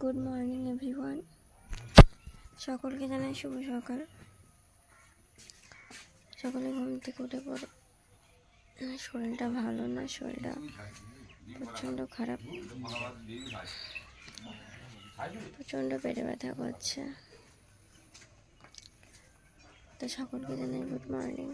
Good morning everyone, সকলকে জানাই শুভ সকাল। সকালে ঘুম থেকে উঠে পড়ো। শরীরটা ভালো না, শরীরটা প্রচণ্ড খারাপ, প্রচণ্ড পেটে ব্যথা করছে। তো সকলকে জানাই গুড মর্নিং।